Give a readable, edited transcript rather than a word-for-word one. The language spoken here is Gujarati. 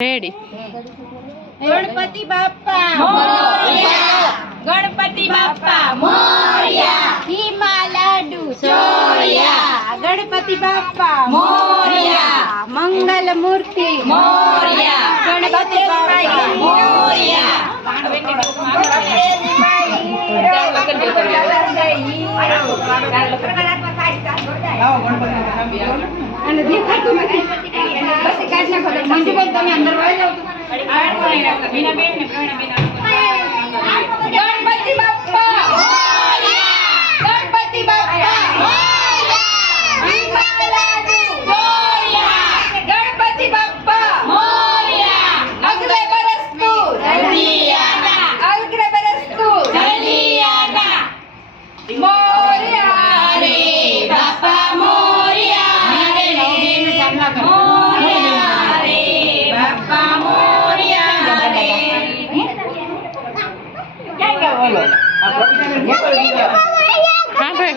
રેડી. ગણપતિ બાપ્પા મોરયા, ગણપતિ બાપ્પા મોરયા, ઘીમાં લાડુ ચોર્યા, ગણપતિ બાપ્પા મોરયા, મંગલ મૂર્તિ મોરયા, ગણપતિ બાપ્પા મોરયા, અને દેખાતું નથી બસ કાઢ નાખો મંજુબેન તમે અંદર વળી જાવ ગણપતિ બાપ્પા મોરયા, ગણપતિ બાપ્પા મોરયા, ગણપતિ બાપ્પા મોરયા, અગ્રે બરસતુ જલ્દીયાના, અગ્રે બરસતુ જલ્દીયાના, મોરયા રે બાપા મોરયા રે, મોરયા રે બાપા મોરયા રે. ક્યાં ગયા બોલો? હા ભાઈ.